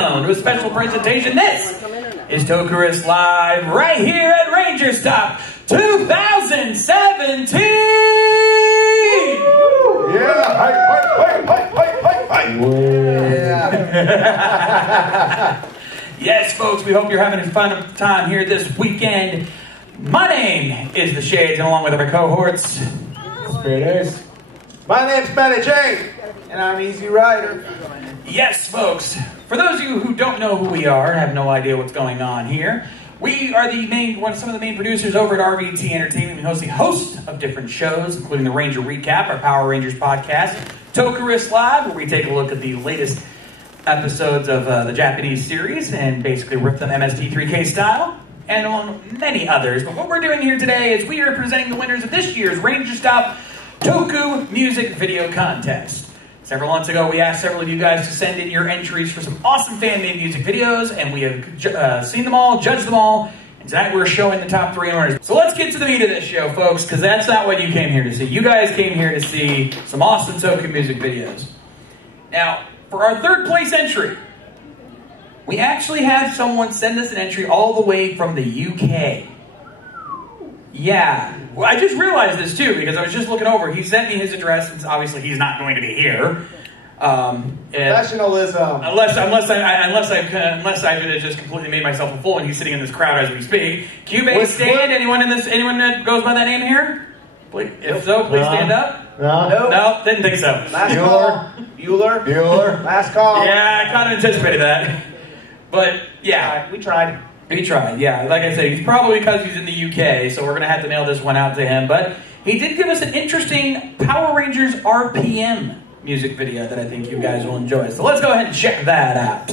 welcome to a special presentation. This is Toku Live right here at Rangerstop 2017! Yeah! Yes, folks, we hope you're having a fun time here this weekend. My name is The Shades, and along with our cohorts, Spade Ace. My name's Matty Jay, and I'm Easy Rider. Yes, folks. For those of you who don't know who we are and have no idea what's going on here, we are some of the main producers over at RVT Entertainment. We host a host of different shows, including the Ranger Recap, our Power Rangers podcast, Toku Live, where we take a look at the latest episodes of the Japanese series and basically rip them MST3K style, and among many others. But what we're doing here today is we are presenting the winners of this year's Rangerstop Toku Music Video Contest. Several months ago, we asked several of you guys to send in your entries for some awesome fan-made music videos, and we have seen them all, judged them all, and tonight we're showing the top 3 winners. So let's get to the meat of this show, folks, because that's not what you came here to see. You guys came here to see some awesome Toku music videos. Now, for our 3rd place entry, we actually had someone send us an entry all the way from the UK. Yeah. Well, I just realized this too because I was just looking over. He sent me his address, and obviously he's not going to be here. Nationalism. Unless I could have just completely made myself a fool, and he's sitting in this crowd as we speak. Cube-Ace stand. Anyone that goes by that name here? If so, please stand up. No, didn't think so. Last call. Bueller. Last call. Yeah, I kind of anticipated that. But yeah, we tried. We tried, yeah. Like I said, he's probably because he's in the UK, so we're going to have to nail this one out to him. But he did give us an interesting Power Rangers RPM music video that I think you guys will enjoy. So let's go ahead and check that out.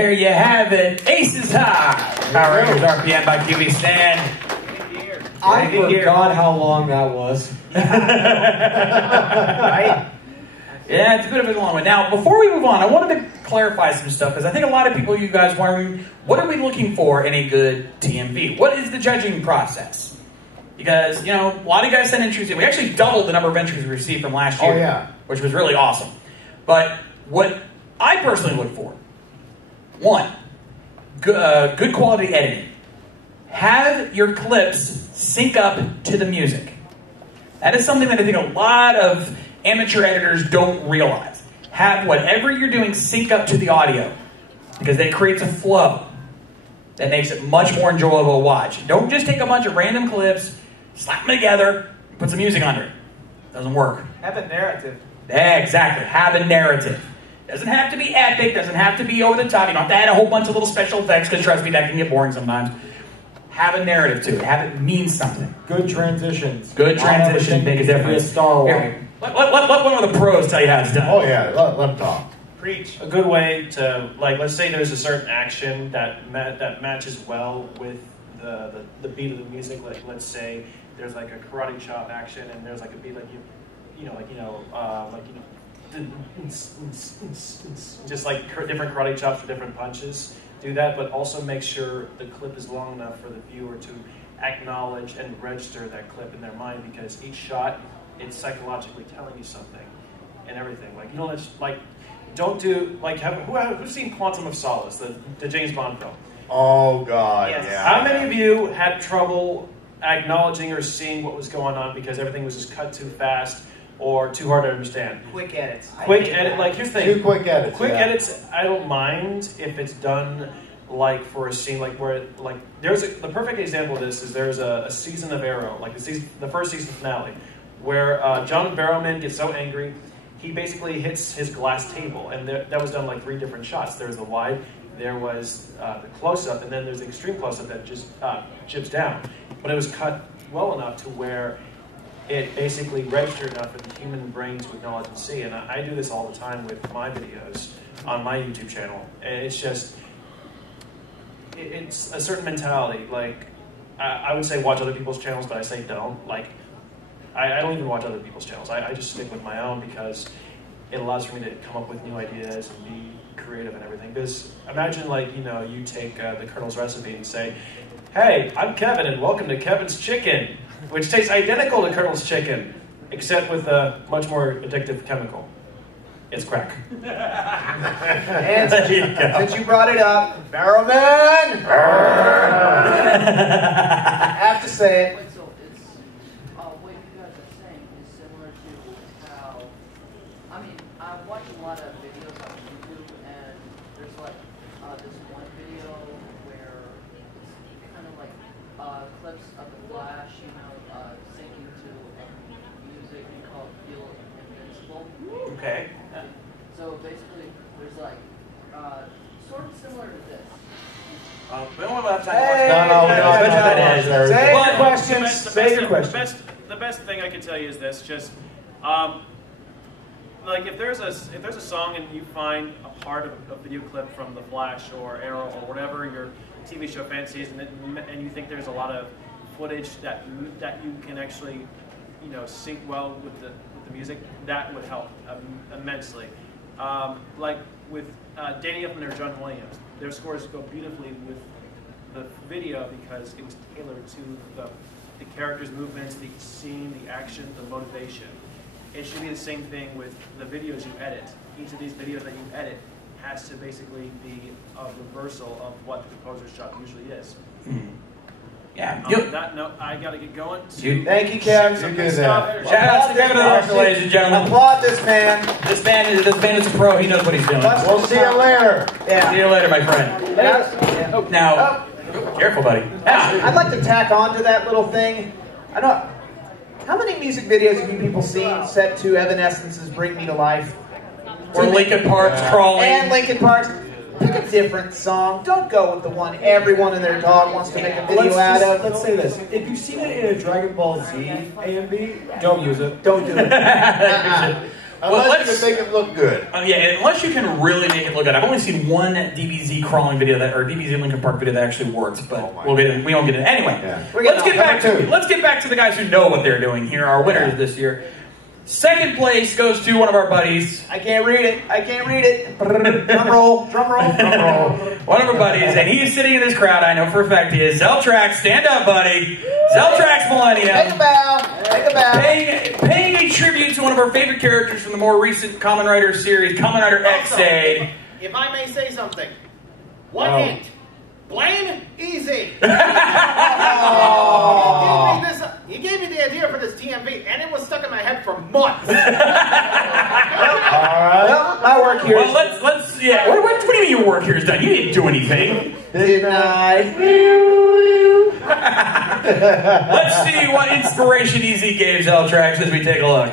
There you have it. Aces High. Power Rangers RPM by QB Stan. I forgot how long that was. Right? Yeah, it's a bit of a long one. Now, before we move on, I wanted to clarify some stuff because I think a lot of people, you guys, wondering, what are we looking for in a good TMV? What is the judging process? Because, you know, a lot of you guys sent entries. We actually doubled the number of entries we received from last year, Oh, yeah. which was really awesome. But what I personally look for, one, good quality editing. Have your clips sync up to the music. That is something that I think a lot of amateur editors don't realize. Have whatever you're doing sync up to the audio, because that creates a flow that makes it much more enjoyable to watch. Don't just take a bunch of random clips, slap them together, and put some music under it. Doesn't work. Have a narrative. Yeah, exactly. Have a narrative. Doesn't have to be epic, doesn't have to be over the top. You don't have to add a whole bunch of little special effects, because trust me, that can get boring sometimes. Have a narrative to it. Have it mean something. Good transitions. Good transitions make a difference. Star Here, let one of the pros tell you how it's done. Oh yeah, let them talk. Preach. A good way to, like, let's say there's a certain action that matches well with the beat of the music. Like, let's say there's like a karate chop action, and there's like a beat like just like different karate chops for different punches. Do that, but also make sure the clip is long enough for the viewer to acknowledge and register that clip in their mind, because each shot, it's psychologically telling you something and everything. Like, you know, don't do, like, who's seen Quantum of Solace, the James Bond film? Oh God, Yes. yeah. How many of you had trouble acknowledging or seeing what was going on because everything was just cut too fast or too hard to understand? Quick edits. Quick edit, like, here's the thing. Two quick edits. Quick yeah. edits, I don't mind if it's done like for a scene, like where like the perfect example of this is there's a season of Arrow, like the first season finale, where John Barrowman gets so angry, he basically hits his glass table, and that was done like 3 different shots. There was the wide, there was the close-up, and then there's the extreme close-up that just chips down. But it was cut well enough to where it basically registered enough for the human brain to acknowledge and see. And I do this all the time with my videos on my YouTube channel. And it's just, it's a certain mentality. Like, I would say watch other people's channels, but I say don't. Like, I don't even watch other people's channels. I just stick with my own, because it allows for me to come up with new ideas and be creative and everything. Because imagine, like, you know, you take the Colonel's recipe and say, hey, I'm Kevin and welcome to Kevin's Chicken, which tastes identical to Colonel's Chicken, except with a much more addictive chemical. It's crack. And since you brought it up, Barrowman! I have to say it. Wait, so it's what you guys are saying is similar to how, I mean, I watch a lot of videos on YouTube, and there's like this one video where it's kind of like clips of the Flash, you know, syncing to music called Feel Invincible. Okay. So basically, there's like sort of similar to this. We don't have time. Hey, No, we don't have time to watch that. Say Well, your questions. Say your questions. The best thing I can tell you is this: just like if there's a song and you find a part of a video clip from The Flash or Arrow or whatever your TV show fancies, and you think there's a lot of footage that you can actually, you know, sync well with the music, that would help immensely. Like with Danny Elfman or John Williams, their scores go beautifully with the video because it was tailored to the characters' movements, the scene, the action, the motivation. It should be the same thing with the videos you edit. Each of these videos that you edit has to basically be a reversal of what the composer's job usually is. Yeah. On that note, I gotta get going. Thank you, Kev. You do that. Shout out to Kevin Arthur, ladies and gentlemen. Applaud this man. This man is a pro. He knows what he's doing. We'll see you later. Yeah. See you later, my friend. Yeah. Oh, now, careful, buddy. Now, I'd like to tack on to that little thing. I don't. How many music videos have you people seen set to Evanescence's "Bring Me to Life"? or Lincoln Park's Crawling. And Lincoln Park's. Pick a different song. Don't go with the one everyone and their dog wants to make a video out of. Let's say this. If you've seen it in a Dragon Ball Z AMV, don't use it. Don't do it. Unless you can make it look good. Yeah, unless you can really make it look good. I've only seen one DBZ crawling video or DBZ Linkin Park video that actually works, but we won't get it. Anyway, let's get back to the guys who know what they're doing here, our winners this year. Second place goes to one of our buddies. I can't read it. Drum roll, drum roll, drum roll. One of our buddies, and he's sitting in this crowd. I know for a fact he is. Zeltrax, stand up, buddy. Zeltrax Millennium. Take a bow. Take a bow. Paying a tribute to one of our favorite characters from the more recent Kamen Rider series, Kamen Rider X-Aid. If I may say something, what ain't? Blame easy. He gave me the idea for this TMV, and it was stuck in my head for months. Well, my work here. Well, let's yeah. What do you mean your work here is done? You didn't do anything. Didn't I? Let's see what inspiration Easy gave Zeltrax as we take a look.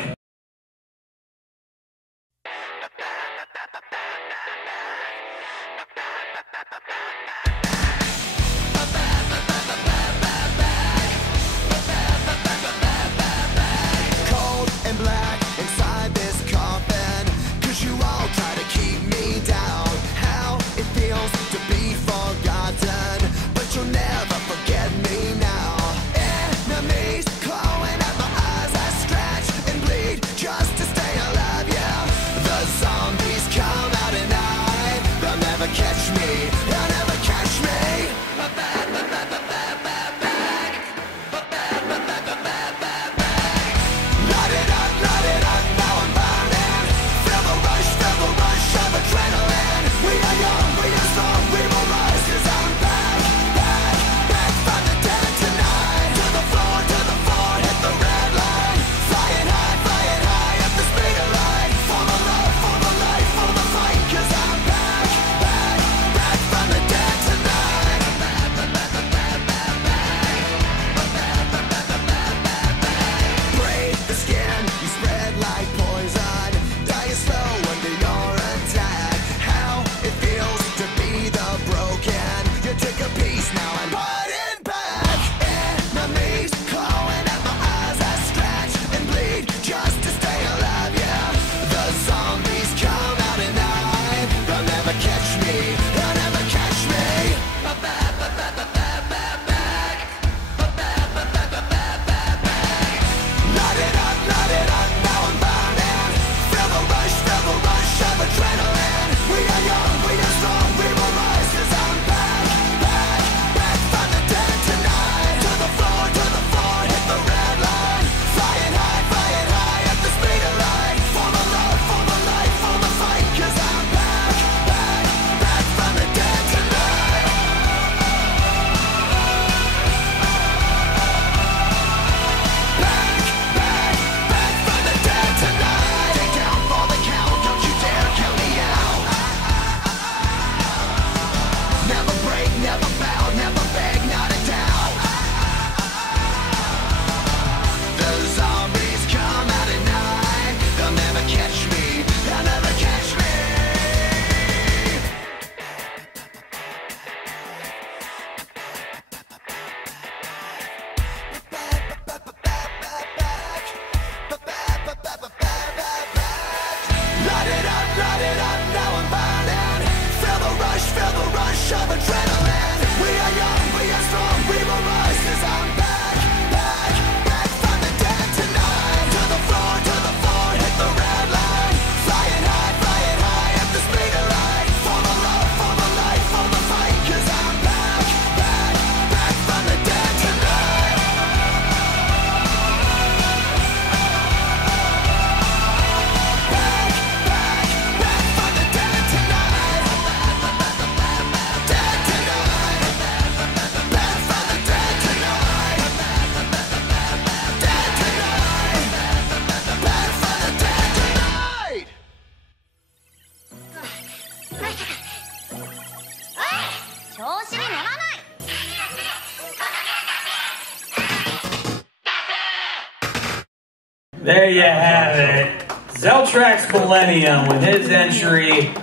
There you have it. Zeltrax Millennium with his entry,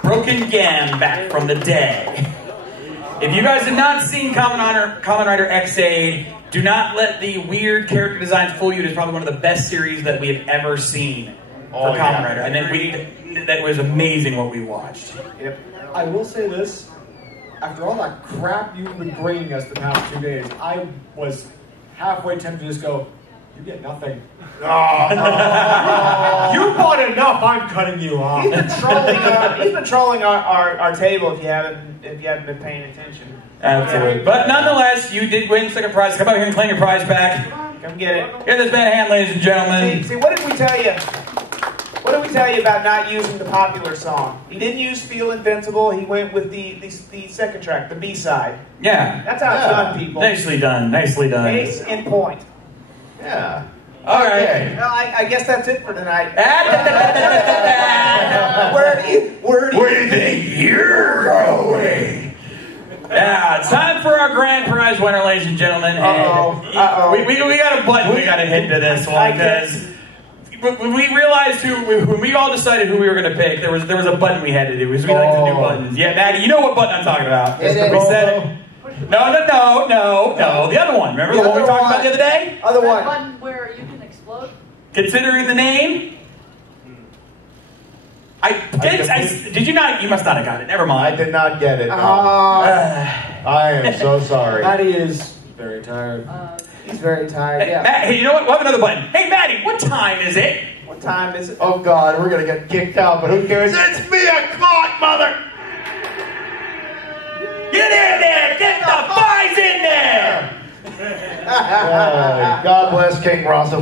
Broken Gam, Back from the Dead. If you guys have not seen Kamen Rider X-Aid, do not let the weird character designs fool you. It is probably one of the best series that we have ever seen. for Kamen Rider, and then that was amazing what we watched. Yep. I will say this: after all that crap you've been bringing us the past 2 days, I was halfway tempted to just go. You get nothing. You bought enough. I'm cutting you off. He's been trolling our table. If you haven't been paying attention. Absolutely. But nonetheless, you did win second prize. Come out here and claim your prize back. Come get it. Here, this bad hand, ladies and gentlemen. See, what did we tell you? What did we tell you about not using the popular song? He didn't use "Feel Invincible." He went with the second track, the B-side. Yeah. That's how it's done, people. Nicely done. Nicely done. Case in point. Yeah. All right. Okay. Well, I guess that's it for tonight. Where do you think you're going? Yeah, it's time for our grand prize winner, ladies and gentlemen. We got a button we got to hit to this one because when we realized when we all decided who we were going to pick, there was a button we had to do because we like to do buttons. Yeah, Matty, you know what button I'm talking about? We said it. No. The other one. Remember the one we talked about the other day? Other one. One where you can explode. Considering the name. Did you not? You must not have got it. Never mind. I did not get it. No. I am so sorry. Matty is very tired. He's very tired. Yeah. Hey, you know what? We'll have another button. Hey, Matty, what time is it? What time is it? Oh God, we're gonna get kicked out, but who cares? It's me o'clock, mother. Get in there! Get the flies in there! God bless King Rosso.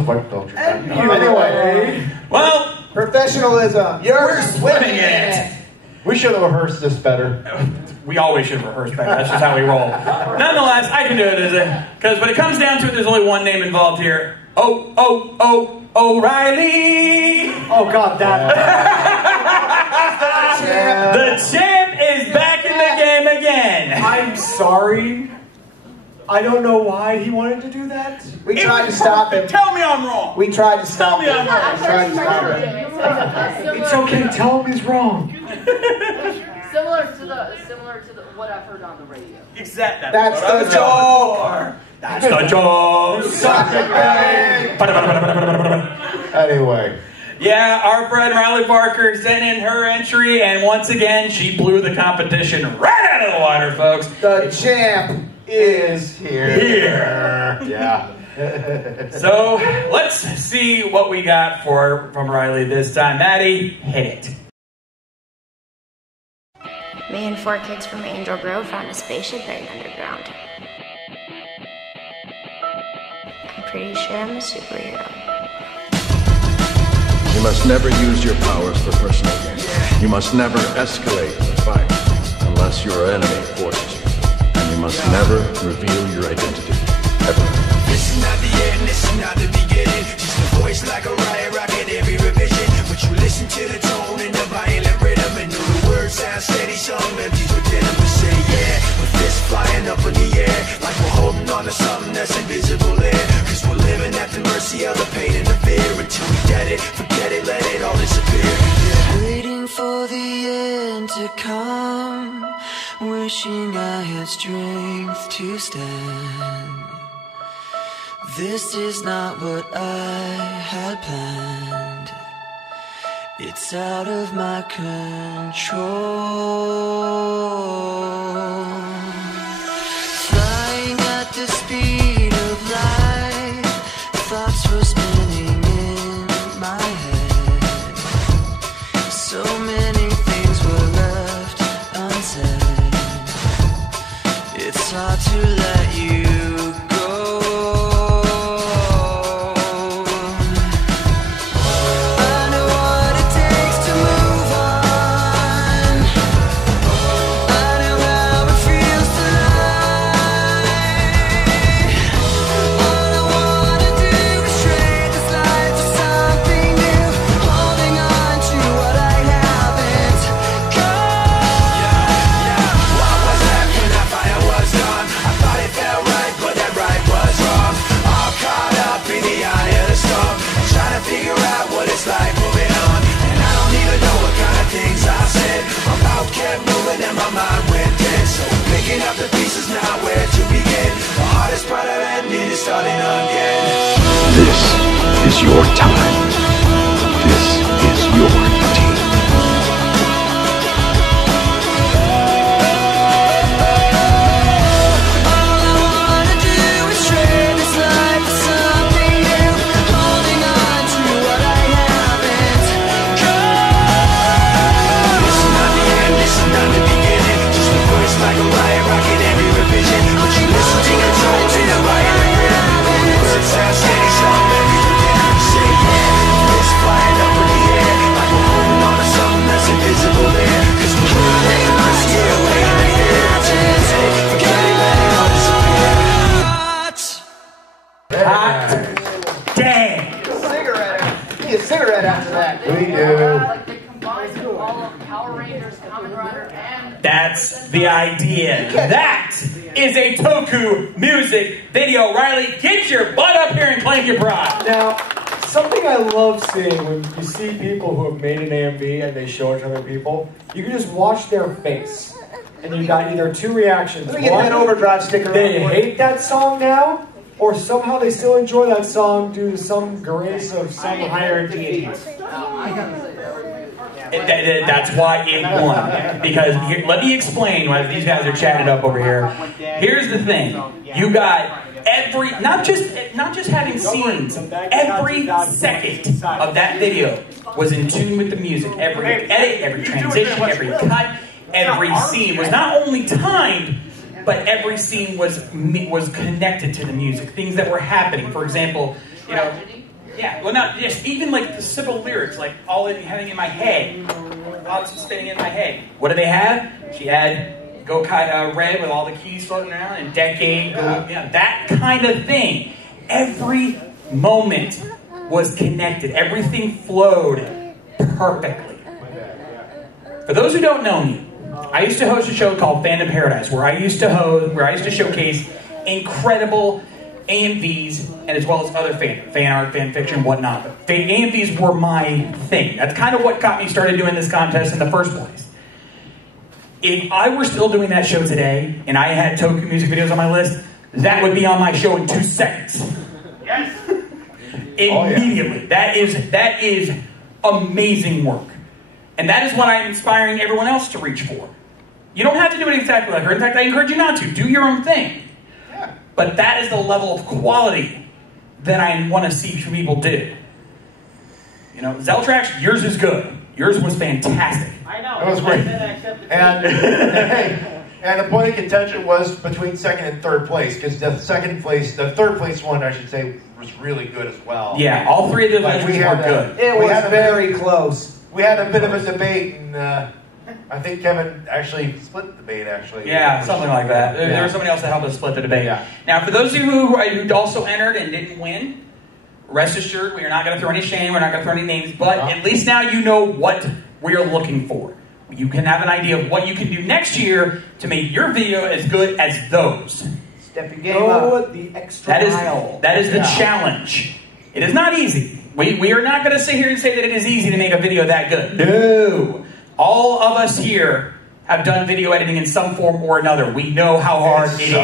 Anyway, well, professionalism. You're swimming in it. We should have rehearsed this better. We always should rehearse better. That's just how we roll. Nonetheless, I can do it because when it comes down to it, there's only one name involved here. O'Reilly. Oh God, that. The champ is back in the game again. I'm sorry. I don't know why he wanted to do that. We tried to stop him. Tell me I'm wrong. We tried to stop him. I'm wrong. We tried to stop him. It's okay. Tell him he's wrong. Similar to the what I've heard on the radio. Exactly. That's the joke. That's the joke. Anyway. Yeah, our friend Riley Parker sent in her entry, and once again, she blew the competition right out of the water, folks. The champ is here. Yeah. So let's see what we got from Riley this time. Maddie, hit it. Me and 4 kids from Angel Grove found a spaceship buried underground. I'm pretty sure I'm a superhero. You must never use your powers for personal gain. You must never escalate the fight unless your enemy forces you. And you must never reveal your identity, ever. This is not the end, this is not the beginning. Just a voice like a riot rocket every revision. But you listen to the tone and the violent rhythm, and know the words sound steady, some empties within them. We say yeah, with fists flying up in the air, like we're holding on to something that's invisible there. Cause we're living at the mercy of the pain and the fear. Until we get it, forget it, let it all disappear. Yeah. Waiting for the end to come, wishing I had strength to stand. This is not what I had planned. It's out of my control. Flying at the speed of light, thoughts were spinning in my head. So many things were left unsaid. It's hard to let you go. And my mind went dead. So picking up the pieces now, where to begin? The hardest part of ending is starting again. This is your time. This is me a cigarette after that. We do. Like they combined all of Power Rangers, Kamen Rider, and... That's the idea. That is a Toku Music Video. Riley, get your butt up here and claim your pride. Now, something I love seeing when you see people who have made an AMV and they show it to other people, you can just watch their face. And you got either two reactions. Let me get that overdrive sticker. They hate that song now, or somehow they still enjoy that song due to some grace of some higher deity. That's why it won. Because here, let me explain why these guys are chatted up over here. Here's the thing: you got every not just having scenes. Every second of that video was in tune with the music. Every edit, every transition, every cut, every scene was not only timed, but every scene was connected to the music. Things that were happening. For example, you know. Yeah, well, not just even like the simple lyrics, like all having in my head, thoughts spinning in my head. What do they have? She had Go Red with all the keys floating around, and Decade, that kind of thing. Every moment was connected. Everything flowed perfectly. For those who don't know me, I used to host a show called Fandom Paradise, where I used to showcase incredible AMVs, and as well as other fan art, fan fiction, whatnot. But AMVs were my thing. That's kind of what got me started doing this contest in the first place. If I were still doing that show today, and I had Toku music videos on my list, that would be on my show in 2 seconds. Yes. Immediately. That is amazing work. And that is what I'm inspiring everyone else to reach for. You don't have to do it exactly like her. In fact, I encourage you not to. Do your own thing. But that is the level of quality that I want to see people do. You know, Zeltrax, yours is good. Yours was fantastic. I know. It was great. And And the point of contention was between second and third place, because the third place one, I should say, was really good as well. Yeah, all three of those were good. It was very close. We had a bit of a debate, and I think Kevin actually split the debate, actually. Yeah, something like that. There was somebody else that helped us split the debate. Yeah. Now, for those of you who also entered and didn't win, rest assured, we are not going to throw any shame, we're not going to throw any names, but at least now you know what we're looking for. You can have an idea of what you can do next year to make your video as good as those. Step your game up. The extra mile. That is the challenge. It is not easy. We are not going to sit here and say that it is easy to make a video that good. No. All of us here have done video editing in some form or another. We know how hard it is.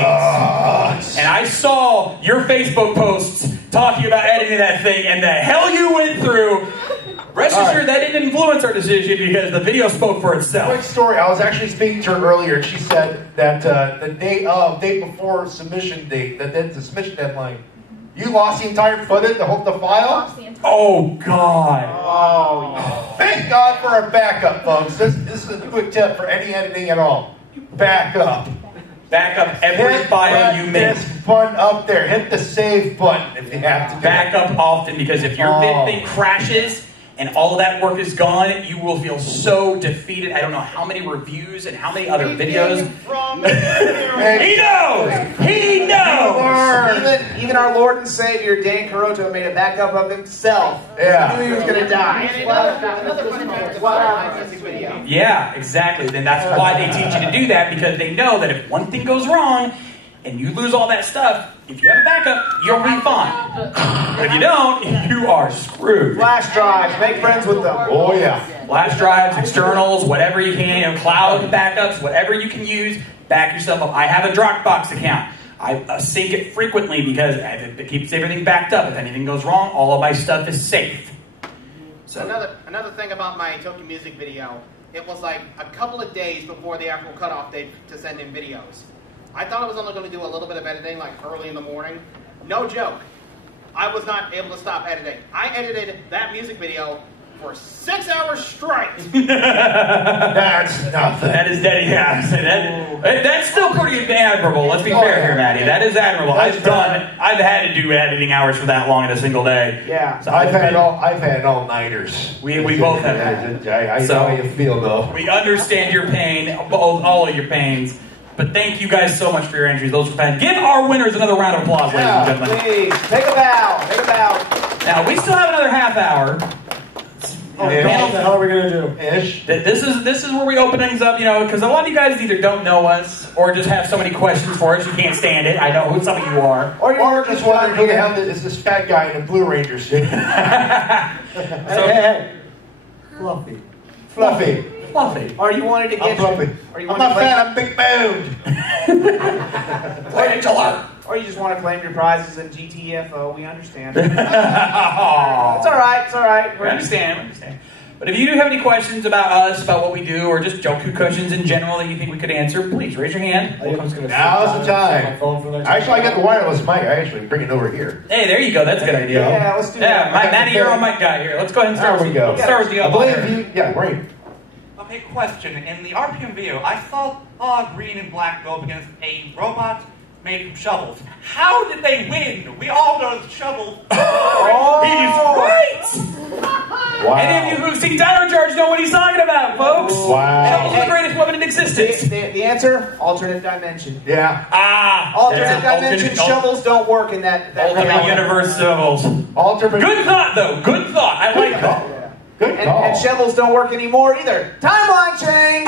And I saw your Facebook posts talking about editing that thing and the hell you went through. Rest assured that didn't influence our decision because the video spoke for itself. Quick story. I was actually speaking to her earlier, and she said that the day before submission date, the submission deadline, you lost the entire footage, the file? Oh, God. Oh, thank God for a backup, folks. This is a quick tip for any editing at all. Back up. Back up every file you make. Hit this button up there. Hit the save button if you have to. Back up often, because if your thing crashes and all of that work is gone, you will feel so defeated. I don't know how many reviews and how many other videos. He knows! He knows! Even our Lord and Savior, Dan Caroto, made a backup of himself. Yeah. He knew he was going to die. Yeah, exactly. Then that's why they teach you to do that, because they know that if one thing goes wrong and you lose all that stuff, if you have a backup, you'll be fine. If you don't, you are screwed. Flash drives, make friends with them. Oh, yeah. Flash drives, externals, whatever you can, cloud backups, whatever you can use, back yourself up. I have a Dropbox account. I sync it frequently because it keeps everything backed up. If anything goes wrong, all of my stuff is safe. So another thing about my Toku Music video, it was like a couple of days before the actual cutoff date to send in videos. I thought I was only going to do a little bit of editing, like early in the morning. No joke. I was not able to stop editing. I edited that music video for 6 hours straight. That's nothing. That is that's still pretty admirable. Let's be fair here, Matty. That is admirable. I've had to do editing hours for that long in a single day. Yeah. So I've had all-nighters. We both have that. I know how you feel, though. We understand your pain, all of your pains. But thank you guys so much for your entries. Those were fun. Give our winners another round of applause, ladies and gentlemen. Please, take a bow. Take a bow. Now, we still have another half hour. What the hell are we gonna do? Ish. This is where we open things up, you know, because a lot of you guys either don't know us or just have so many questions for us you can't stand it. I know who some of you are. Or just wondering who the hell is this fat guy in a Blue Ranger suit. Hey. Fluffy. Fluffy. Or you wanted to get fluffy. Or you I'm not fat, I'm big boned. Or you just want to claim your prizes in GTFO. We understand. It's all right. It's all right. We understand. But if you do have any questions about us, about what we do, or just Joku cushions in general that you think we could answer, please raise your hand. Now's the time. Actually, I got the wireless mic. I actually bring it over here. Hey, there you go. That's a good idea. Yeah, let's do that. Matty, you're on mic guy here. Let's go ahead and start. There we go. Start with the I believe you. Yeah, right. Okay, question. In the RPM video, I saw green and black go up against a robot made from shovels. How did they win? We all know the shovel. He's right! Wow. Any of you who've seen Dino Charge know what he's talking about, folks. Wow. Shovel's the greatest weapon in existence. The answer? Alternate dimension. Yeah. Alternate dimension shovels don't work in that Ultimate universe shovels. Alternate. Good thought, though. Good thought. I like that. Good call. And shovels don't work anymore either. Timeline change!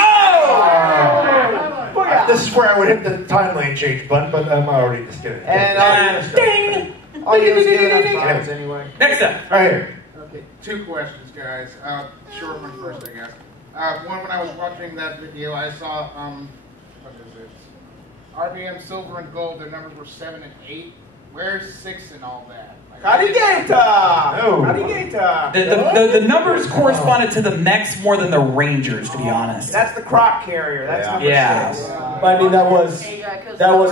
This is where I would hit the timeline change button, but I'm already just kidding. And ding! All you do is give enough times anyway. Next up. Right here. Okay, 2 questions, guys. Short one first, I guess. One, when I was watching that video, I saw, what is it? RPM Silver and Gold, their numbers were 7 and 8. Where's 6 and all that? Karigeta! The numbers corresponded to the mechs more than the Rangers, to be honest. That's the croc carrier. That's number 6. I mean, that was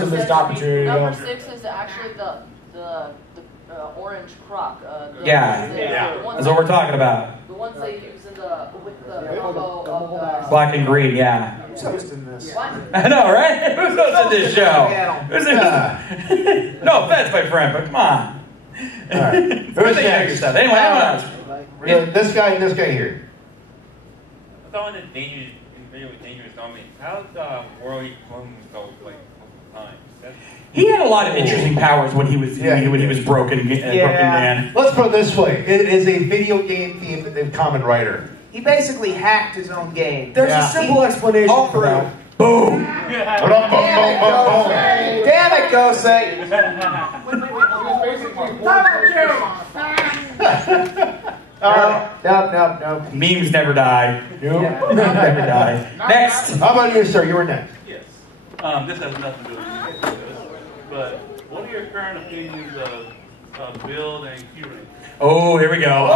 a missed opportunity. Number 6 is actually the orange croc. That's what we're talking about. The ones they use with the combo of the... Black and green, yeah. Who's hosting this? What? I know, right? Who's hosting this show? No offense, my friend, but come on. All right. Who's next? Anyway, this guy and this guy here. I thought the dangerous video with dangerous zombie. How's Worley clones go like time? He had a lot of interesting powers when he was broken man. Let's put it this way: it is a video game themed Common Writer. He basically hacked his own game. There's a simple explanation for that. Boom! Damn it, Gosei! No. Memes never die. Nope. Never die. Next. How about you, sir? You were next. Yes. This has nothing to do with music, but what are your current opinions of build and Q-Ring? Oh, here we go.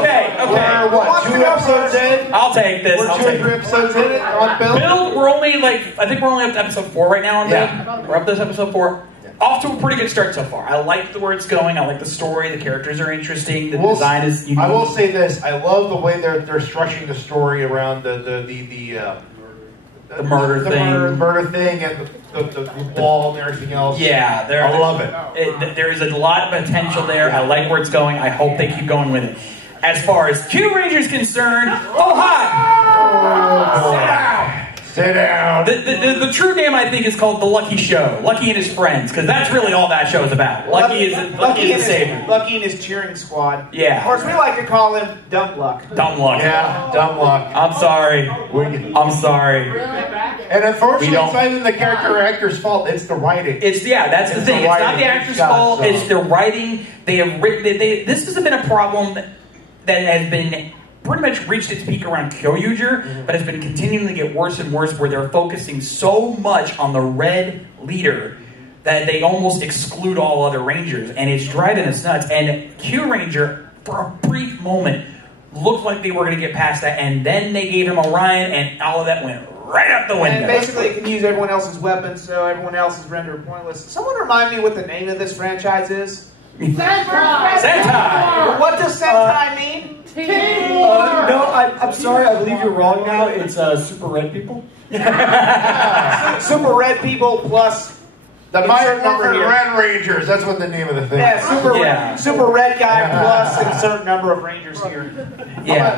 Okay. We're what, 2 episodes in? I'll take this. We're 2 or 3 episodes in it on Build? Build, we're only I think we're only up to episode 4 right now on Build. We're up to episode 4. Off to a pretty good start so far. I like where it's going. I like the story. The characters are interesting. The design is unique. I will say this. I love the way they're structuring the story around the murder thing and the wall and everything else. Yeah, I love it. There is a lot of potential there. I like where it's going. I hope they keep going with it. As far as Q Ranger is concerned, Sit down. The true name, I think, is called The Lucky Show. Lucky and his friends, because that's really all that show is about. Lucky is the savior. Lucky and his cheering squad. Yeah. Or as we like to call him, Dumb Luck. Dumb Luck. Yeah, Dumb Luck. I'm sorry. I'm sorry. And unfortunately, it's not even the character or actor's fault. It's the writing. That's the thing. It's not the actor's fault. It's the writing. They have written. This has been a problem that has been pretty much reached its peak around Kyoryuger, but has been continuing to get worse and worse, where they're focusing so much on the red leader that they almost exclude all other Rangers, and it's driving us nuts. And Q Ranger, for a brief moment, looked like they were going to get past that, and then they gave him Orion, and all of that went right out the window. And basically, it can use everyone else's weapons, so everyone else is rendered pointless. Someone remind me what the name of this franchise is? Sentai! What does Sentai mean? No, I'm sorry, I believe you're wrong now. It's Super Red People. Super Red People plus the Mighty Morphin Red Rangers. That's what the name of the thing. Yeah, Super Red guy plus a certain number of Rangers here. Yeah,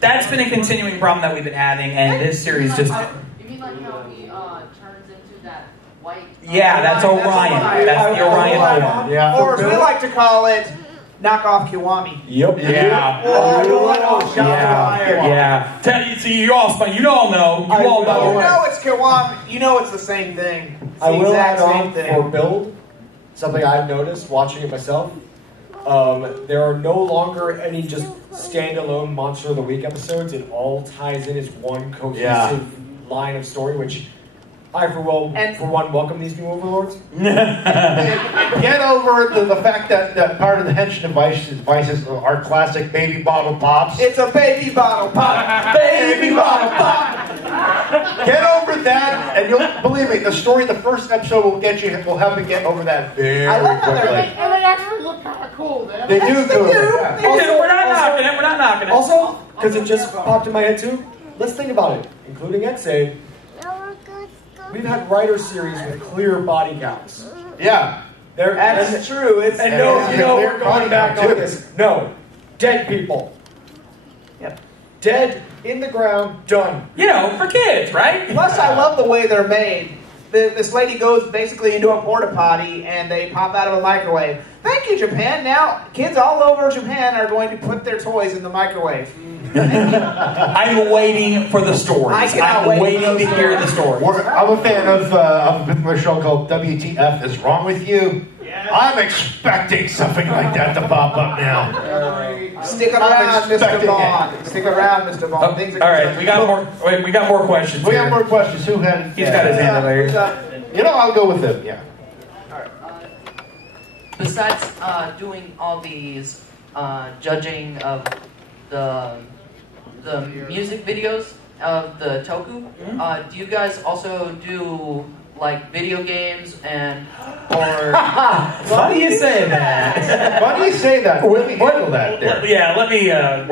that's been a continuing problem that we've been having, and this series just. You mean like how he turns into that white? Yeah, that's Orion. That's the Orion form. Yeah. Or as we like to call it, knock off Kiwami. Yep. Yeah. Yeah. Tell you, see, you all know. You all know. You know it's Kiwami. You know it's the same thing. It's I the will exact add same on thing. for build, something I've noticed watching it myself. There are no longer any just standalone Monster of the Week episodes. It all ties in as one cohesive line of story, which I, for one, welcome these new overlords. Get over the fact that part of the henshin devices are classic baby bottle pops. It's a baby bottle pop. Baby bottle pop. Get over that, and you'll believe me. The story, the first episode will help you get over that very quickly. And they actually look kind of cool, man. They do. Yeah. We're not knocking it. We're not knocking it. Also, because it just popped in my head too, let's think about it, including XA. We've had writer series with clear body counts. Yeah. That's true. We're going back on this. No. Dead people. Yep. Dead, in the ground, done. You know, for kids, right? Plus, I love the way they're made. This lady goes basically into a porta potty and they pop out of a microwave. Thank you, Japan. Now, kids all over Japan are going to put their toys in the microwave. I'm waiting for the stories. I'm waiting to hear the stories. I'm a fan of a show called WTF Is Wrong With You. I'm expecting something like that to pop up now. Stick around, Mr. Bond. Stick around, Mr. Bond. All right, we got more. We got more questions. We got more questions. Who had? He's got his hand over here. You know, I'll go with him. Yeah. Besides doing all these judging of the music videos of the Toku, do you guys also do like video games or? Why do you say that? Why do you say that? Let me handle that. There. Yeah, let me.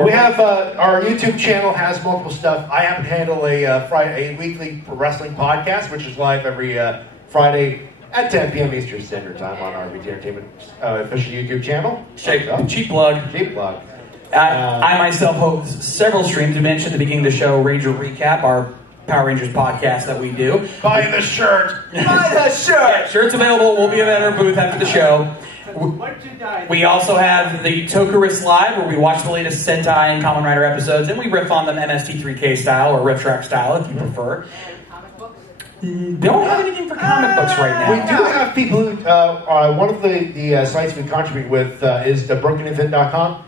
We have our YouTube channel has multiple stuff. I happen to handle a weekly wrestling podcast, which is live every Friday at 10 p.m. Eastern Standard Time on our RBT Entertainment official YouTube channel. Cheap plug. Cheap plug. I myself host several streams. You mentioned at the beginning of the show, Ranger Recap, our Power Rangers podcast that we do. Buy the shirt. Buy the shirt. Yeah, shirt's available. We'll be at our booth after the show. We also have the Tokurist Live, where we watch the latest Sentai and Kamen Rider episodes, and we riff on them MST3K style or Riff Track style, if you prefer. Don't have anything for comic books right now. We do have people who, one of the sites we contribute with is the brokeninfant.com.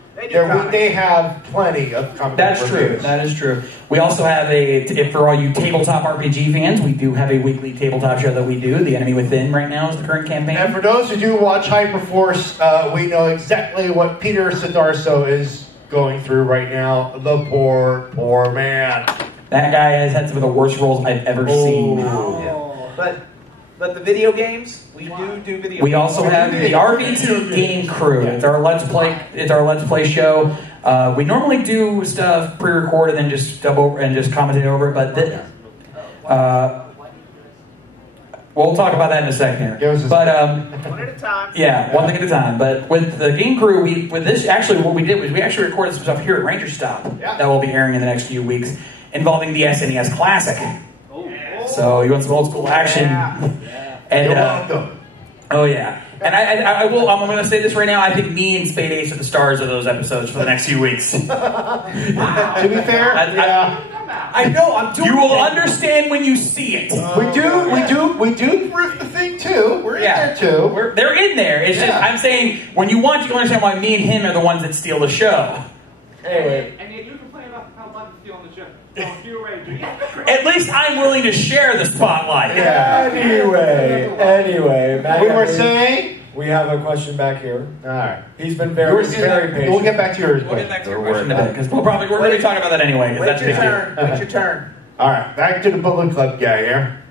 They have plenty of comic That's book true. reviews. That is true. We also have for all you tabletop RPG fans, we do have a weekly tabletop show that we do. The Enemy Within right now is the current campaign. And for those who do watch Hyperforce, we know exactly what Peter Sidarso is going through right now. The poor man. That guy has had some of the worst roles I've ever seen. But the video games, we do video. We also have the RBT Game Crew. It's our Let's Play show. We normally do stuff pre-recorded and just commentate over it, but we'll talk about that in a second here. But one at a time. Yeah, one thing at a time. But with the Game Crew, what we did was we actually recorded some stuff here at Rangerstop that will be airing in the next few weeks, involving the SNES Classic. So you want some old school action? And oh yeah. And I'm going to say this right now. I think me and Spade Ace are the stars of those episodes for the next few weeks. To be fair, I know. I'm doing. You will understand when you see it. We do riff the thing too. We're in there too. They're in there. It's just I'm saying when you want, you can understand why me and him are the ones that steal the show. Anyway. And yet you complain about how much you steal on the show. At least I'm willing to share the spotlight. Yeah. Anyway, Matt, we were saying we have a question back here. All right, he's been very patient. We'll get back to yours. We'll get back to your question today because we're going to be talking about that anyway. Wait your turn. Wait your turn. All right, back to the Bullet Club guy here.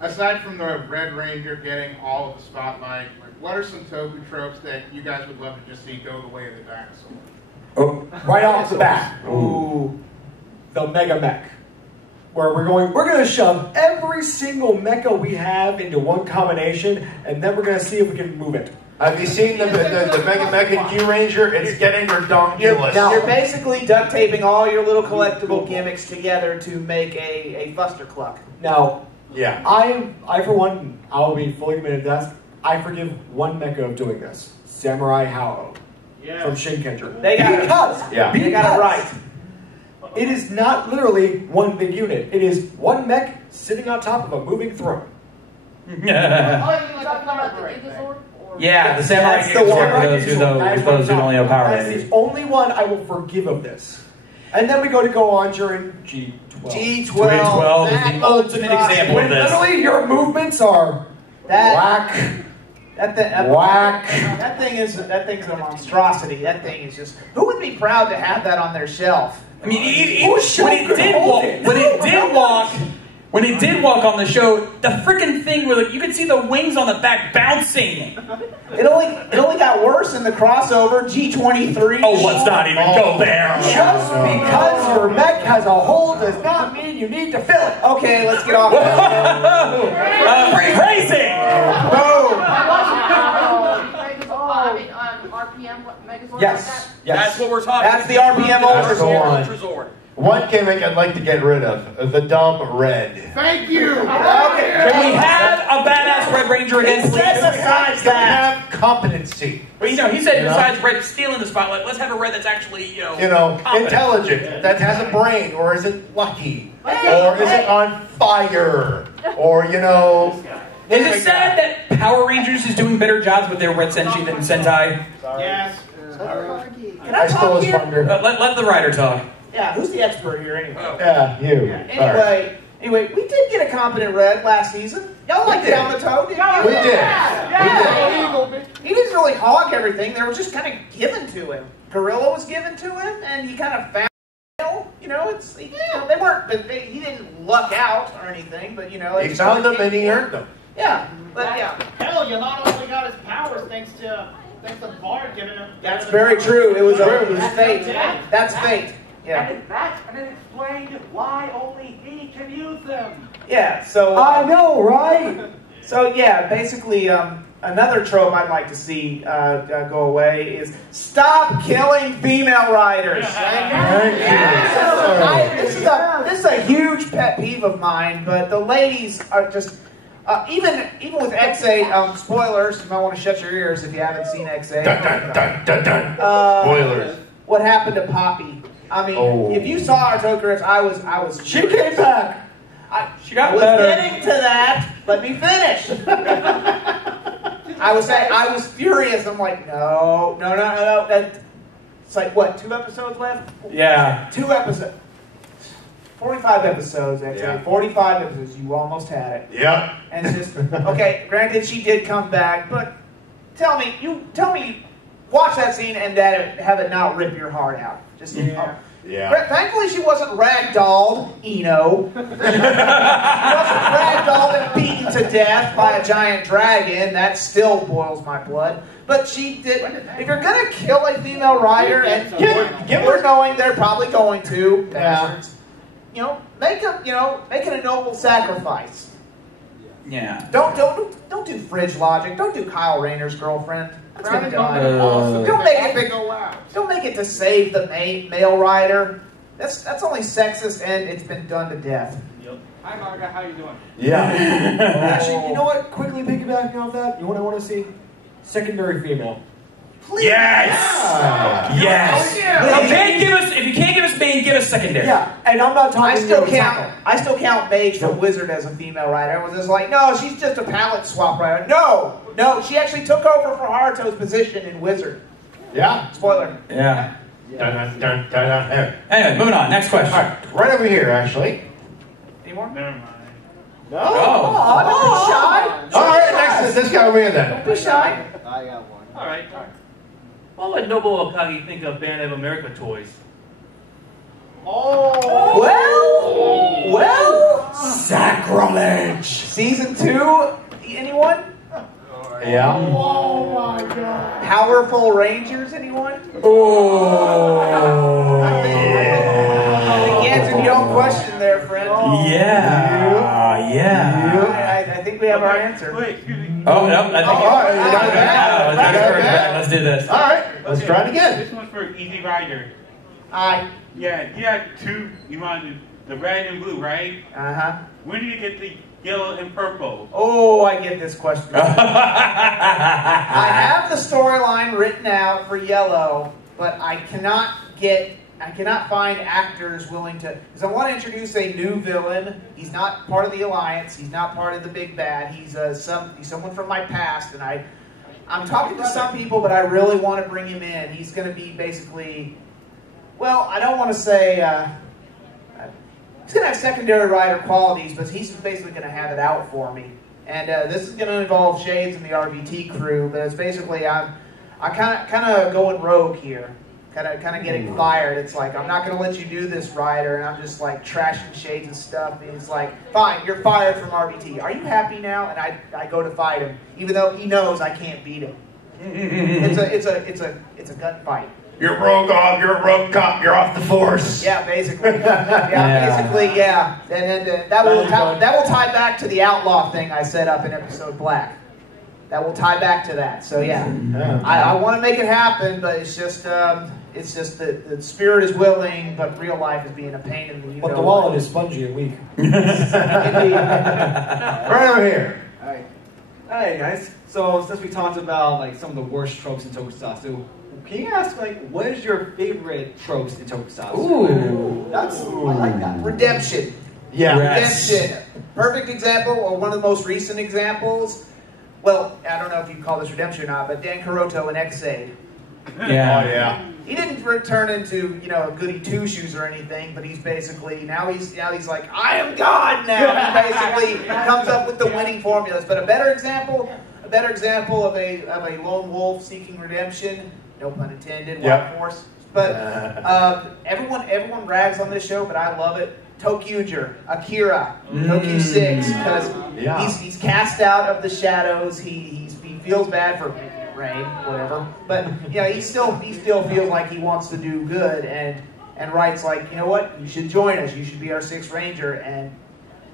Aside from the Red Ranger getting all of the spotlight, what are some Toku tropes that you guys would love to just see go the way of the dinosaur? Oh, right off the bat. Ooh. The Mega Mech, where we're going to shove every single mecha we have into one combination, and then we're going to see if we can move it. Have you seen the Mega Mech and Q Ranger? It's getting redonkulous. You're basically duct taping all your little collectible gimmicks together to make a Buster Cluck. Now, yeah, I for one, I'll be fully committed to this. I forgive one mecha of doing this. Samurai Hao from Shinkenger. They got They got it right. It is not literally one big unit. It is one mech sitting on top of a moving throne. Yeah, the Samurai Gigazord for those who only know Power That's Rangers. the only one I will forgive of this. And then we go on during G12. G12 is the ultimate example when of this. literally your movements are whack. That thing's a monstrosity. That thing is just. Who would be proud to have that on their shelf? I mean, when it did walk on the show, the freaking thing where you could see the wings on the back bouncing. It only got worse in the crossover G23. Oh, let's not even go there. Just because your mech has a hole does not mean you need to fill it. Okay, let's get off. Racing. Boom. Yes. That's what we're talking about. That's the RPM Ultrazord. One gimmick I'd like to get rid of, the dumb red. Thank you! Can we have a badass Red Ranger again, please? Besides that, have competency. Well, he said besides Red stealing the spotlight, let's have a Red that's actually, competent. Intelligent, that has a brain, or is it lucky, or is it on fire, or, Is it sad that Power Rangers is doing better jobs with their Red Senshi than Sentai? Yes. Can I talk here? Let the writer talk. Yeah, who's the expert here anyway? Yeah, you. Yeah. Anyway, we did get a competent Red last season. Y'all liked it on the toe, didn't you? We did. Yeah. He didn't really hog everything. They were just kind of given to him. Gorilla was given to him, and he kind of found. They weren't. But he didn't luck out or anything. But he found them and he earned them. Yeah, but yeah. Hell, you not only got his powers thanks to Bart giving him. That's very true. It was fate. That's fate. Yeah. And it explained why only he can use them. Yeah. So I know, right? So yeah, basically, another trope I'd like to see go away is stop killing female writers. This is a huge pet peeve of mine, but the ladies are just. Even with X8, spoilers, you might want to shut your ears if you haven't seen X8. Dun, dun, dun, dun, dun. Spoilers. What happened to Poppy? I mean, if you saw our Toku, I was. She came back. She got better. Getting to that. Let me finish. I was furious. I'm like, no. It's like what? 2 episodes left? Yeah. 2 episodes. 45 episodes, actually. Yeah. 45 episodes. You almost had it. Yeah. And it's just, okay, granted, she did come back, but tell me, watch that scene and have it not rip your heart out. Just, Yeah. Thankfully, she wasn't ragdolled, Eno. She wasn't ragdolled and beaten to death by a giant dragon. That still boils my blood. But she did. If you're gonna kill a female writer and give her knowing they're probably going to, make it a noble sacrifice. Yeah. Don't do fridge logic. Don't do Kyle Rayner's girlfriend. That's been done. Don't make it to save the male rider. That's only sexist and it's been done to death. Yep. Hi Margaret, how you doing? Yeah. Actually, you know what? Quickly piggybacking off that, you know what I want to see? Secondary female. Please. Yes. Yes. If you can't give us main, give us secondary. Yeah, and I'm not talking. I still count Mage from Wizard as a female writer. Everyone's just like, no, she's just a palette swap writer. No, she actually took over for Haruto's position in Wizard. Yeah. Spoiler. Yeah. Dun, dun, dun, dun. Anyway, moving on. Next question. Right over here, actually. Any more? Never mind. No. Oh, don't be shy. All right, next is this guy over here then. Don't be shy. I got one. All right. What would Nobuo Okagi think of Band of America toys? Well, sacrilege. Season 2, anyone? Yeah. Oh my God. Powerful Rangers, anyone? Oh. I think you answered your own question there, friend. Yeah. I think we have our answer. Wait, excuse me. Oh, no. Let's do this. All right. Let's try it again. This one's for Easy Rider. Aye. Yeah, you had 2. You wanted the red and blue, right? Uh-huh. When did you get yellow and purple. Oh, I get this question. I have the storyline written out for yellow, but I cannot find actors willing to, because I want to introduce a new villain. He's not part of the Alliance. He's not part of the big bad. He's someone from my past, and I'm talking to some people, but I really want to bring him in. He's going to be basically, well, I don't want to say he's going to have secondary rider qualities, but he's basically going to have it out for me. And this is going to involve Shades and the RVT crew, but it's basically I kind of going rogue here. Kind of getting fired. It's like, I'm not going to let you do this, Ryder, and I'm just like trashing Shades and stuff. And he's like, fine, you're fired from RVT. Are you happy now? And I go to fight him, even though he knows I can't beat him. It's a gut fight. You're rogue off. You're a rogue cop. You're off the force. Yeah, basically. Basically, yeah. And that will tie back to the outlaw thing I set up in episode Black. That will tie back to that. So yeah, I want to make it happen, but it's just that the spirit is willing, but real life is being a pain in the. But the wallet is spongy and weak. Right over here. Hi. Hey guys. So since we talked about like some of the worst tropes in Tokusatsu, can you ask like what is your favorite tropes in Tokusatsu? Ooh, I like that. Redemption. Yeah. Redemption. Perfect example, or one of the most recent examples. Well, I don't know if you call this redemption or not, but Dan Caroto in X-Aid. Yeah. Oh, yeah. He didn't turn into, goody two-shoes or anything, but he's basically, now he's like, I am God now. He basically comes up with the winning formulas. But a better example of a lone wolf seeking redemption, no pun intended, White Horse. But everyone rags on this show, but I love it. Tokyuger, Akira, Tokyo 6, because he's cast out of the shadows. He feels bad for Rain, whatever, but he still feels like he wants to do good, and Wright's like, you know what, you should join us. You should be our 6th Ranger, and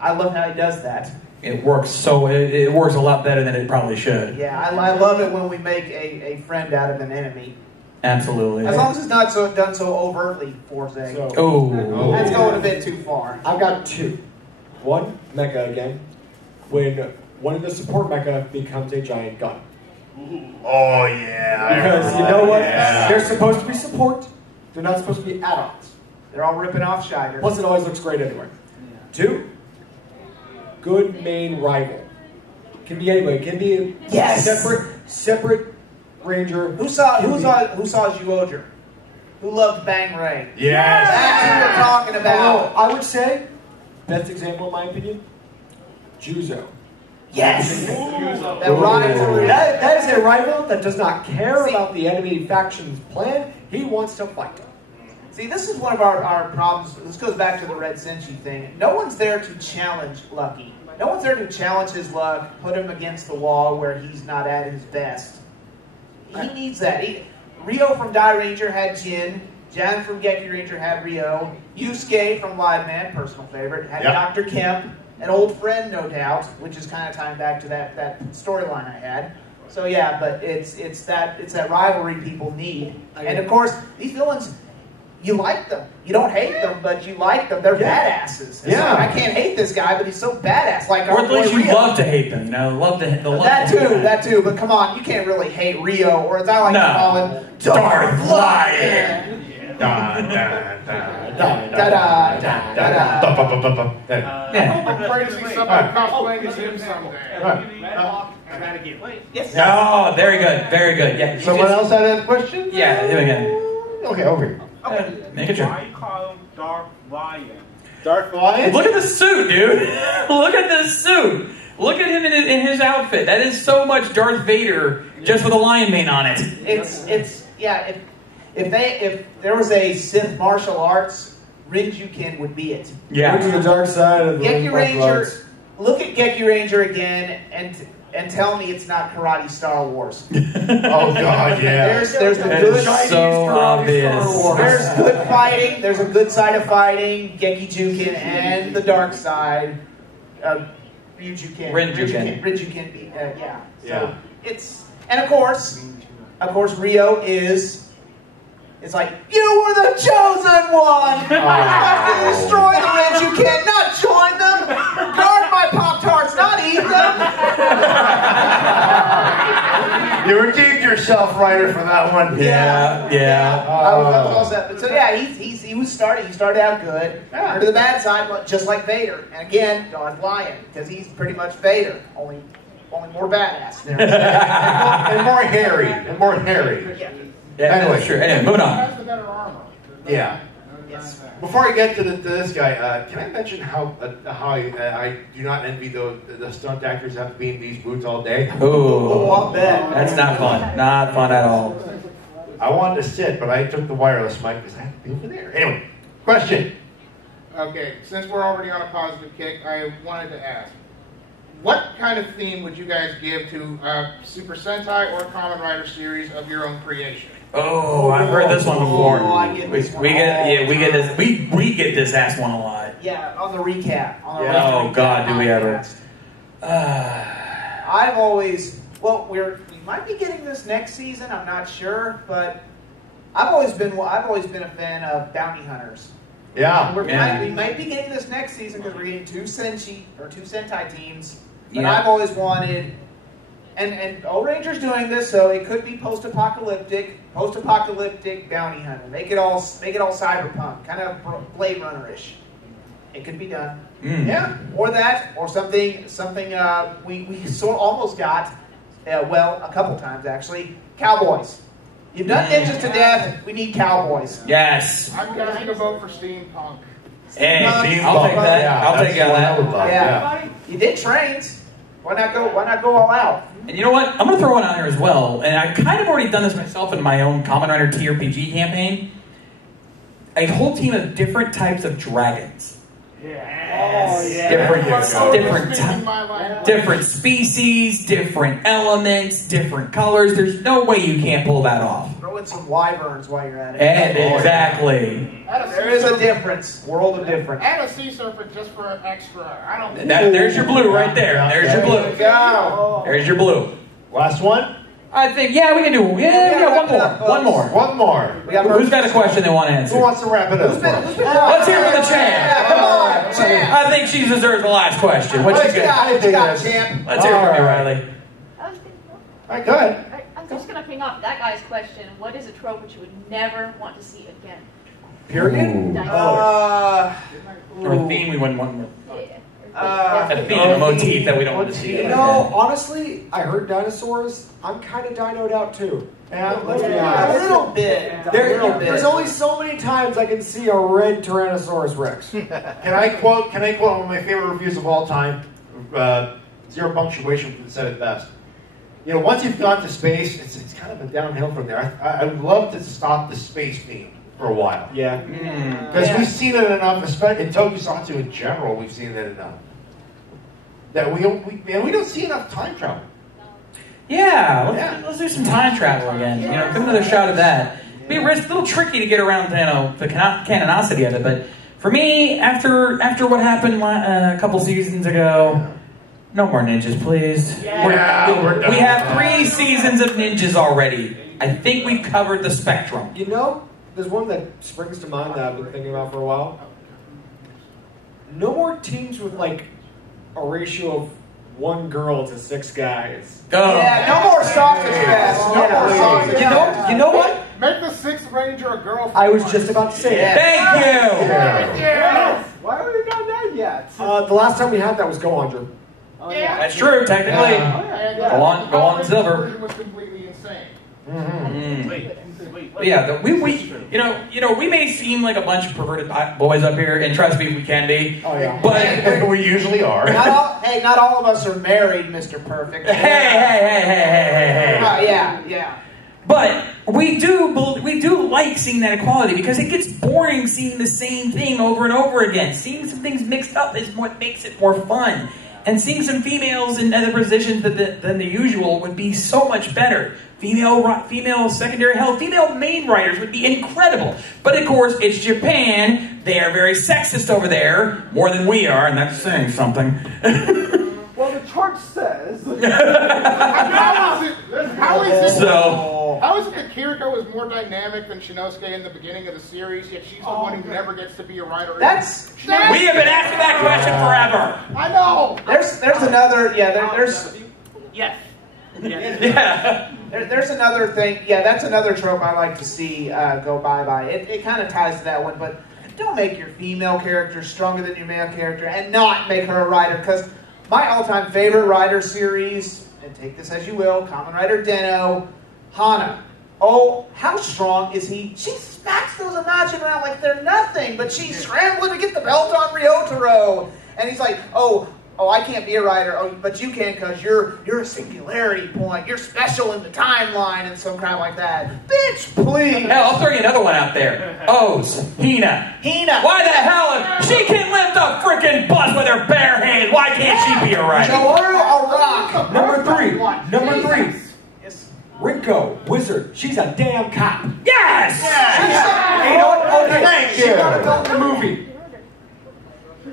I love how he does that. It works it works a lot better than it probably should. Yeah, I love it when we make a friend out of an enemy. Absolutely. As long as it's not done so overtly, Forze. That's going a bit too far. I've got 2. One, mecha again. When one of the support mecha becomes a giant gun. Oh, yeah. Because you know what? Yeah. They're supposed to be support. They're not supposed to be add-ons. They're all ripping off Shider. Plus, it always looks great anyway. 2, good main rival. Can be anybody. Can be a separate Ranger. Who saw Zyuohger? Who loved Bang Ray? Yes. That's who we're talking about. I would say, best example in my opinion, Juzo. Yes. That is a rival that does not care about the enemy faction's plan. He wants to fight. See, this is one of our problems. This goes back to the Red Senshi thing. No one's there to challenge Lucky. No one's there to challenge his luck, put him against the wall where he's not at his best. He needs that. Ryo from Dai Ranger had Jin. Jan from Geki Ranger had Ryo. Yusuke from Live Man, personal favorite, had Dr. Kemp. An old friend, no doubt, which is kind of tying back to that storyline I had. So yeah, but it's that rivalry people need. And of course, these villains, you like them. You don't hate them, but you like them. They're badasses. It's like, I can't hate this guy, but he's so badass. Like, or at least you love to hate them. That too. But come on, you can't really hate Ryo, or as I like to call him, Darth Lion. I'm afraid to see somebody cosplaying as him someday. Yes. Oh, very good. Yeah. Someone else had a question? Yeah, do it again. Okay, over here. Make it true. Why you call him Darth Lion? Darth Lion? Look at the suit, dude. Look at this suit. Look at him in his outfit. That is so much Darth Vader just with a lion mane on it. If there was a Sith martial arts, Rinjuken would be it. Yeah. Go to the dark side of the Geki Ranger. Look at Geki Ranger again and tell me it's not Karate Star Wars. Oh God, yeah. There's the good so obvious. There's good fighting. There's a good side of fighting. Geki Juken and the dark side. Rinjuken. Yeah. So it's and of course Ryo is. It's like, you were the chosen one! You have to destroy the Rinjuken, not join them! Guard my Pop-Tart keep them? You redeemed yourself, writer, for that one. Yeah. I was all set. But so yeah, he started out good. Turned to the bad side, just like Vader. And again, Darth Lion, because he's pretty much Vader, only more badass. and more hairy. Yeah, Anyway, sure. Anyway, moving on. Has the better armor. Yeah. Yes. Before I get to this guy, can I mention how I do not envy the stunt actors have to be in these boots all day? Ooh, I'll bet. that's not fun. Not fun at all. I wanted to sit, but I took the wireless mic because I have to be over there. Anyway, question. Okay, since we're already on a positive kick, I wanted to ask, what kind of theme would you guys give to a Super Sentai or Kamen Rider series of your own creation? Oh, I've heard this one before. I get this one we get this asked one a lot. Yeah, on the recap. Oh God, do we ever? I've always, we might be getting this next season. I'm not sure, but I've always been a fan of bounty hunters. Yeah. We might be getting this next season because we're getting two Sentai teams. But Yeah. I've always wanted, and Old Ranger's doing this, so it could be post-apocalyptic bounty hunter. Make it all cyberpunk, kind of Blade Runner-ish. It could be done. Yeah. Or that, or something we sort of almost got, a couple times actually, cowboys. You've done ninjas to death, we need cowboys. Yes. I'm going to vote for steampunk. Hey, I'll take that. Yeah, I'll take you on that. Yeah. You did trains. Why not go all out? And you know what? I'm going to throw one out here as well. And I've kind of already done this myself in my own Kamen Rider TRPG campaign. A whole team of different types of dragons. Different species, different elements, different colors. There's no way you can't pull that off. Throw in some wyverns while you're at it. And exactly. There is a difference. World of difference. Add a sea serpent just for extra. I don't. There's your blue right there. There's your blue. There you go. There's your blue. Last one? I think, we can do one more. One more. Who's got a question they want to answer? Who wants to wrap it up? Let's hear from the champ. Come on, champ. I think she deserves the last question. What you got? champ? Let's hear from you, Riley. All right, go ahead. I'm just going to ping off that guy's question. What is a trope which you would never want to see again? Period? Or a theme we wouldn't want. A theme, a motif that we don't want to see. You know, honestly, I heard dinosaurs. I'm kind of dinoed out too. A little bit. There's only so many times I can see a red Tyrannosaurus Rex. Can I quote one of my favorite reviews of all time? Zero Punctuation said it best. You know, once you've gone to space, it's kind of a downhill from there. I would love to stop the space theme for a while. Yeah. Because we've seen it enough, especially in Tokusatsu in general, we've seen it enough. That we don't see enough time travel. Yeah, let's do some time travel again. You know, give another shot at that. It'd be a little tricky to get around, the canonicity of it. But for me, after what happened a couple seasons ago, no more ninjas, please. We're done. We have 3 seasons of ninjas already. I think we've covered the spectrum. You know, there's one that springs to mind that I've been thinking about for a while. No more teams with like a ratio of 1 girl to 6 guys. Oh. Yeah, no more sausage fest. No more sausage fest. You know what? Make the 6th Ranger a girl. I was just about to say that. Thank you. Yes. Why have we done that yet? The last time we had that was Go On, Drew. Oh, yeah. That's true, technically. Go on, Silver. Version was completely insane. But yeah, we may seem like a bunch of perverted boys up here, and trust me, we can be. Oh yeah. But we usually are. Not all of us are married, Mr. Perfect. Hey. Yeah. But we do like seeing that equality because it gets boring seeing the same thing over and over again. Seeing some things mixed up is what makes it more fun. And seeing some females in other positions than the usual would be so much better. Female secondary, female main writers would be incredible. But of course, it's Japan. They are very sexist over there, more than we are, and that's saying something. Well, the chart says. How is it So- that Kiriko is more dynamic than Shinosuke in the beginning of the series, yet she's the one who never gets to be a writer? We have been asking that question forever. I know. There's another, there's Yes. Yeah. There's another thing. Yeah, that's another trope I like to see go bye-bye. It kind of ties to that one, but don't make your female character stronger than your male character and not make her a writer, because my all-time favorite writer series, and take this as you will, Kamen Rider Den-O, Hana. Oh, how strong is he? She smacks those Imagine around like they're nothing, but she's scrambling to get the belt on Ryotaro. And he's like, oh, I can't be a writer. Oh, but you can, because you're a singularity point. You're special in the timeline and some crap like that. Bitch, please. Hell, I'll throw you another one out there. O's. Hina. Why the hell? If she can lift a freaking bus with her bare hands, why can't she be a writer? Joru Araki. Number three. Rinko, wizard. She's a damn cop. Yes! You know what? Okay, Thank she you. got a belt in the movie.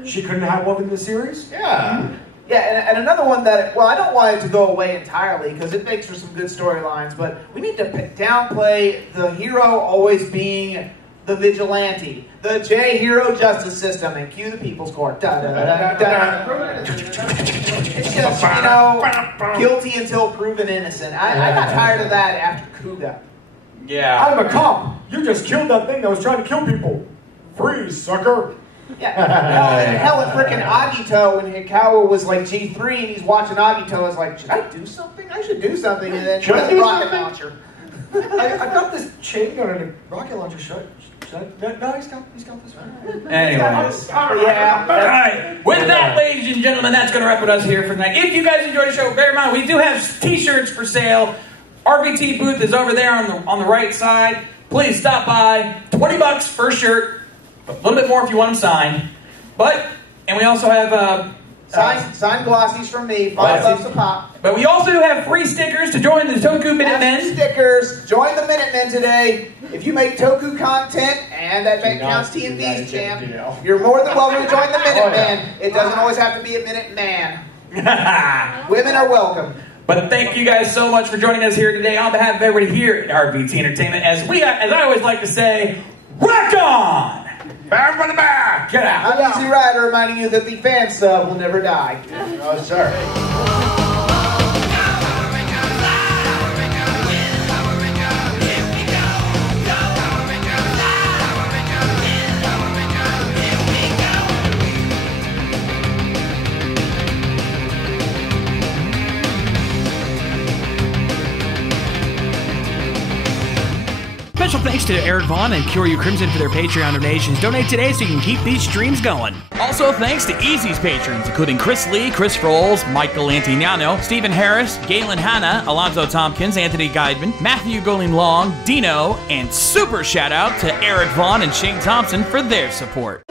She couldn't have one in the series? Yeah. Yeah, and another one that, well, I don't want it to go away entirely because it makes for some good storylines, but we need to downplay the hero always being the vigilante, the J hero justice system, and cue the People's Court. Da, da, da, da. It's just, guilty until proven innocent. I got tired of that after Kuga. Yeah. I'm a cop. You just killed that thing that was trying to kill people. Freeze, sucker. Yeah, hell, at frickin' Agito, when Hikawa was like G3 and he's watching Agito, I was like, should I do something? I should do something. And then Should I the do rocket something? launcher. I got this chain gun and a rocket launcher. Should I? No, he's got this one. Anyways. Yeah. All right. With that, ladies and gentlemen, that's going to wrap it us here for tonight. If you guys enjoyed the show, bear in mind, we do have t-shirts for sale. RVT booth is over there on the right side. Please stop by. $20 for a shirt. A little bit more if you want them signed. And we also have signed glossies from me, $5 a pop. But we also have free stickers to join the Toku Minutemen. Stickers. Join the Minutemen today. If you make Toku content, and that counts TMV's champ, you're more than welcome to join the Minutemen. It doesn't always have to be a Minuteman. Women are welcome. But thank you guys so much for joining us here today on behalf of everybody here at RVT Entertainment. As I always like to say, rock on! Back from the back! Get out! I'm Easy Rider reminding you that the fan sub will never die. Oh, sir. Special thanks to Eric Vaughn and Kyoryu Crimson for their Patreon donations. Donate today so you can keep these streams going. Also, thanks to Easy's patrons, including Chris Lee, Chris Rolls, Michael Antignano, Stephen Harris, Galen Hanna, Alonzo Tompkins, Anthony Guidman, Matthew Goling Long, Dino, and super shout out to Eric Vaughn and Shane Thompson for their support.